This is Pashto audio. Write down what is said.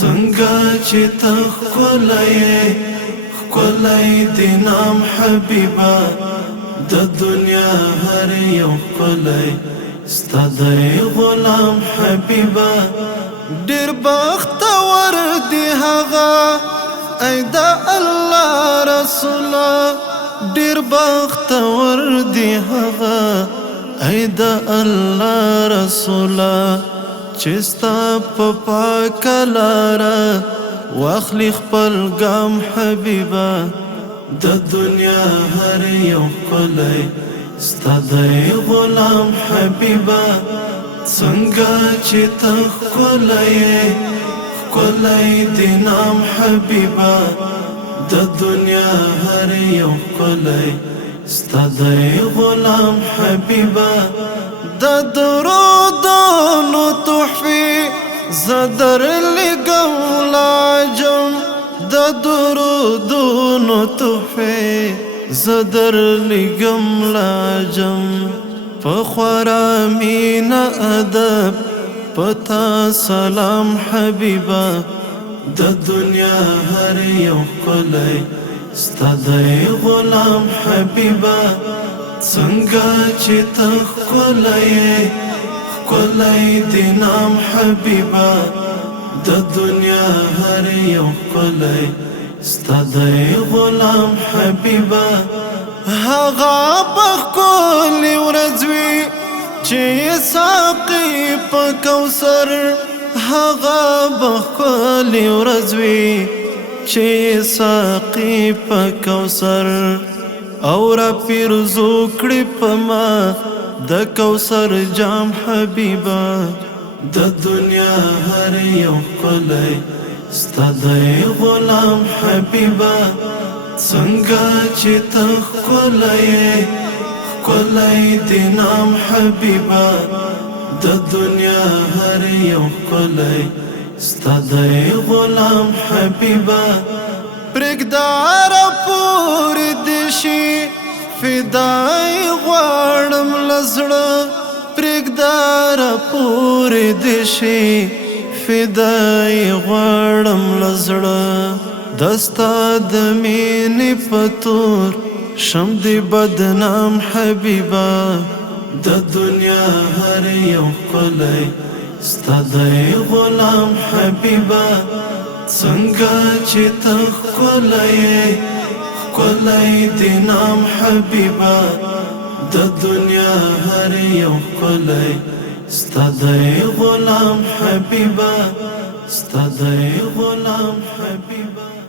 څنګه چې ته ښکلی د نام حبیبه د دنیا هر یو ښکلی ستا د غلام حبیبه ډېر بختور دی هغه ای د الله رسوله ډېر بختور دی هغه ای د الله رسوله چې ستا په پاکه لاره واخلي خپل ګام حبیبه د دنیا هر یو ښکلی ستا د غلام حبیبه څنګه چې ته ښکلی د نام حبیبه د دنیا هر یو ښکلی ستا د غلام حبیبه د درودونو تحفې زه درلېږم لاجم د درودونو تحفې زه درلېږم لاجم په خورا مینه ادب په تا سلام حبیبه د دنیا هر یو ښکلی ستا د غلام حبیبه څنګه چې ته ښکلی د نام حبیبه د دنیا هر یو ښکلی ستا د غلام حبیبه هغه په ښکلې ورځ وي چې ساقي په کوثر هغه په ښکلې ورځ وي چې ساقي په کوثر او را پیرزو کړي په ما د کوثر جام حبیبه د دنیا هر یو ښکلی ستا د غلام حبیبه څنګه چې ته ښکلی د نام حبیبه د دنیا هر یو ښکلی ستا د غلام حبیبه پرېږده پورې دې شي فدای غواړم له زړه پرېږده پورې دې شي فدای غواړم له زړه د ستا د مینې په تور شم دې بدنام حبیبه د دنیا هر یو ښکلی ستا د غلام حبیبه څنګه چې ته ښکلی د نام حبیبه د دنیا هر یو ښکلی ستا د غلام حبیبه ستا د غلام حبیبه